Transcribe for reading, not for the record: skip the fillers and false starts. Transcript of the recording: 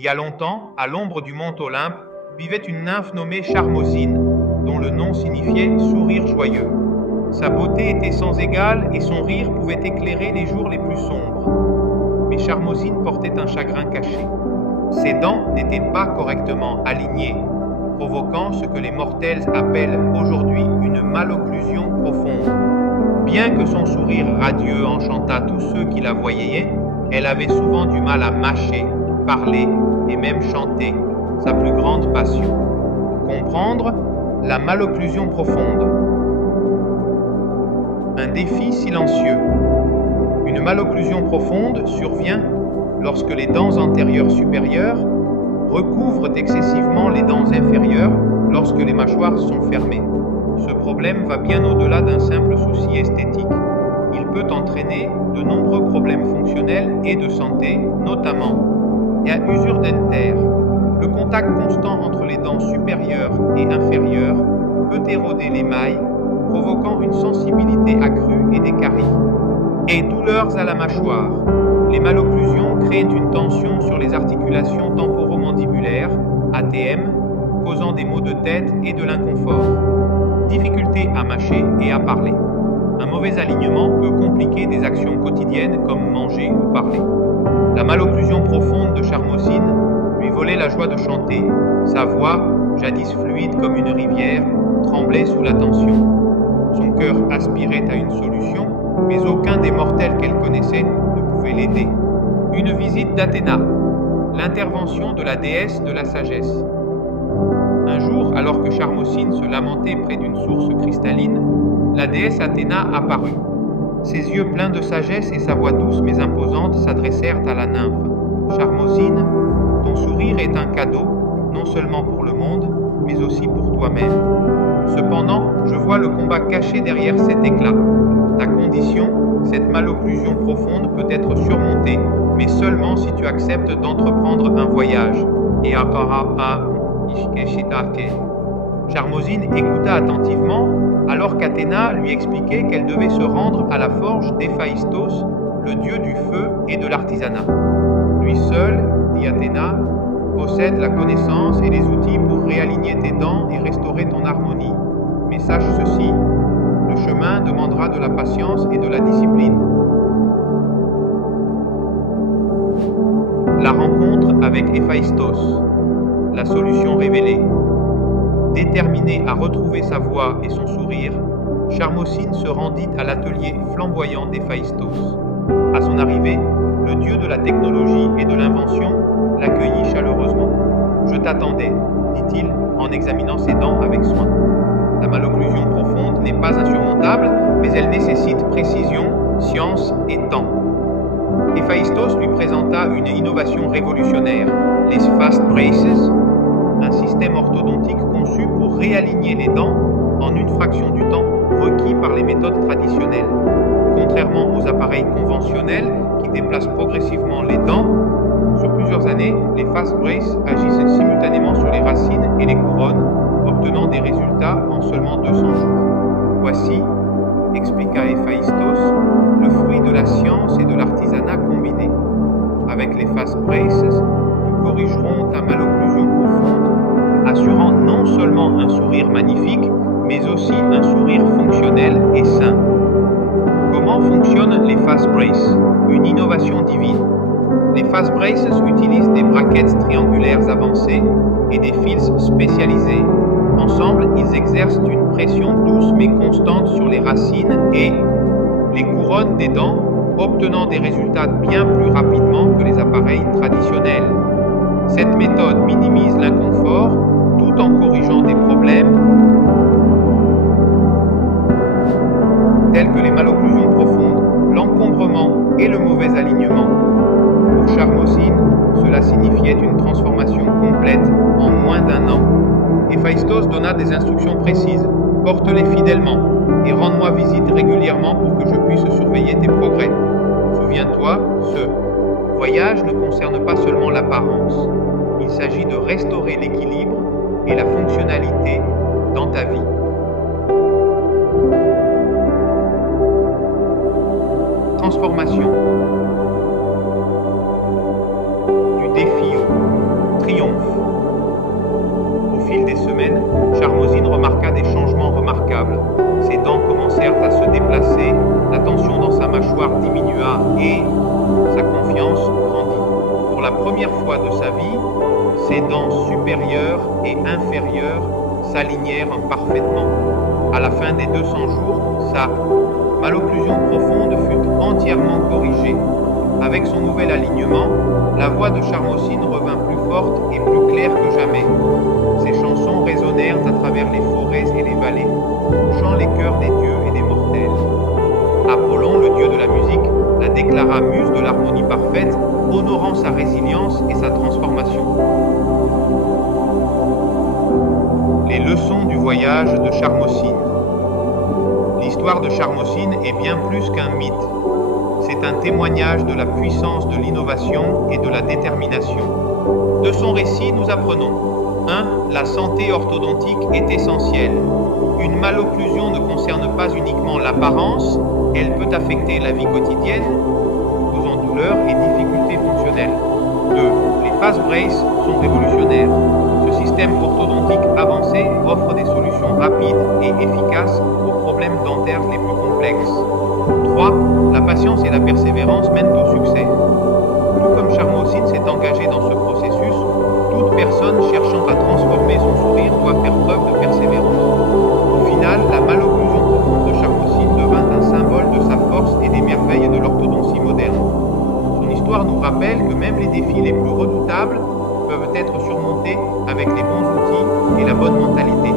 Il y a longtemps, à l'ombre du mont Olympe, vivait une nymphe nommée Charmosine, dont le nom signifiait sourire joyeux. Sa beauté était sans égale et son rire pouvait éclairer les jours les plus sombres. Mais Charmosine portait un chagrin caché. Ses dents n'étaient pas correctement alignées, provoquant ce que les mortels appellent aujourd'hui une malocclusion profonde. Bien que son sourire radieux enchantât tous ceux qui la voyaient, elle avait souvent du mal à mâcher, parler et même chanter, sa plus grande passion. Comprendre la malocclusion profonde. Un défi silencieux. Une malocclusion profonde survient lorsque les dents antérieures supérieures recouvrent excessivement les dents inférieures lorsque les mâchoires sont fermées. Ce problème va bien au-delà d'un simple souci esthétique. Il peut entraîner de nombreux problèmes fonctionnels et de santé, notamment la usure dentaire. Le contact constant entre les dents supérieures et inférieures peut éroder l'émail, provoquant une sensibilité accrue et des caries. Et douleurs à la mâchoire. Les malocclusions créent une tension sur les articulations temporomandibulaires, ATM, causant des maux de tête et de l'inconfort. Difficulté à mâcher et à parler. Un mauvais alignement peut compliquer des actions quotidiennes comme manger ou parler. La malocclusion profonde de Charmosine lui volait la joie de chanter. Sa voix, jadis fluide comme une rivière, tremblait sous la tension. Son cœur aspirait à une solution, mais aucun des mortels qu'elle connaissait ne pouvait l'aider. Une visite d'Athéna, l'intervention de la déesse de la sagesse. Un jour, alors que Charmosine se lamentait près d'une source cristalline, la déesse Athéna apparut. Ses yeux pleins de sagesse et sa voix douce mais imposante s'adressèrent à la nymphe. Charmosine, ton sourire est un cadeau, non seulement pour le monde, mais aussi pour toi-même. Cependant, je vois le combat caché derrière cet éclat. Ta condition, cette malocclusion profonde, peut être surmontée, mais seulement si tu acceptes d'entreprendre un voyage. Et Charmosine écouta attentivement, alors qu'Athéna lui expliquait qu'elle devait se rendre à la forge d'Héphaïstos, le dieu du feu et de l'artisanat. Lui seul, dit Athéna, possède la connaissance et les outils pour réaligner tes dents et restaurer ton harmonie. Mais sache ceci, le chemin demandera de la patience et de la discipline. La rencontre avec Héphaïstos, la solution révélée. Déterminée à retrouver sa voix et son sourire, Charmosine se rendit à l'atelier flamboyant d'Héphaïstos. À son arrivée, le dieu de la technologie et de l'invention l'accueillit chaleureusement. « Je t'attendais, dit-il en examinant ses dents avec soin. La malocclusion profonde n'est pas insurmontable, mais elle nécessite précision, science et temps. » Héphaïstos lui présenta une innovation révolutionnaire, les Fast Braces, un système orthodontique conçu pour réaligner les dents en une fraction du temps requis par les méthodes traditionnelles. Contrairement aux appareils conventionnels qui déplacent progressivement les dents, sur plusieurs années, les Fast Braces agissent simultanément sur les racines et les couronnes, obtenant des résultats en seulement 200 jours. Voici, expliqua Héphaïstos, le fruit de la science et de l'artisanat combinés. Avec les Fast Braces, nous corrigerons ta malocclusion profonde, assurant non seulement un sourire magnifique, mais aussi un sourire fonctionnel et sain. Comment fonctionnent les Fast Braces? Une innovation divine. Les Fast Braces utilisent des brackets triangulaires avancées et des fils spécialisés. Ensemble, ils exercent une pression douce mais constante sur les racines et les couronnes des dents, obtenant des résultats bien plus rapidement que les appareils traditionnels. Cette méthode minimise l'inconfort tout en corrigeant des problèmes tels que les malocclusions profondes, l'encombrement et le mauvais alignement. Pour Charmosine, cela signifiait une transformation complète en moins d'1 an. Héphaïstos donna des instructions précises. Porte-les fidèlement et rends-moi visite régulièrement pour que je puisse surveiller tes progrès. Souviens-toi, ce voyage ne concerne pas seulement l'apparence. Il s'agit de restaurer l'équilibre et la fonctionnalité dans ta vie. Transformation. Du défi au première fois de sa vie, ses dents supérieures et inférieures s'alignèrent parfaitement. À la fin des 200 jours, sa malocclusion profonde fut entièrement corrigée. Avec son nouvel alignement, la voix de Charmosine revint plus forte et plus claire que jamais. Ses chansons résonnèrent à travers les forêts et les vallées, touchant les cœurs des dieux et des mortels. Apollon, le dieu de la musique, la déclara muse de l'harmonie parfaite, honorant sa résilience et sa transformation. Les leçons du voyage de Charmosine. L'histoire de Charmosine est bien plus qu'un mythe. C'est un témoignage de la puissance de l'innovation et de la détermination. De son récit, nous apprenons 1. La santé orthodontique est essentielle. Une malocclusion ne concerne pas uniquement l'apparence, elle peut affecter la vie quotidienne, causant douleur et difficultés fonctionnelles. 2. Les fast braces sont révolutionnaires. Ce système orthodontique avancé offre des solutions rapides et efficaces aux problèmes dentaires les plus complexes. 3. La patience et la persévérance mènent au succès. Tout comme Charmosine s'est engagé dans ce processus, toute personne cherchant à transformer son sourire doit faire preuve de persévérance. Au final, la malocclusion profonde de Charmosine devint un symbole de sa force et des merveilles de l'orthodontie moderne. Son histoire nous rappelle que même les défis les plus redoutables peuvent être surmontés avec les bons outils et la bonne mentalité.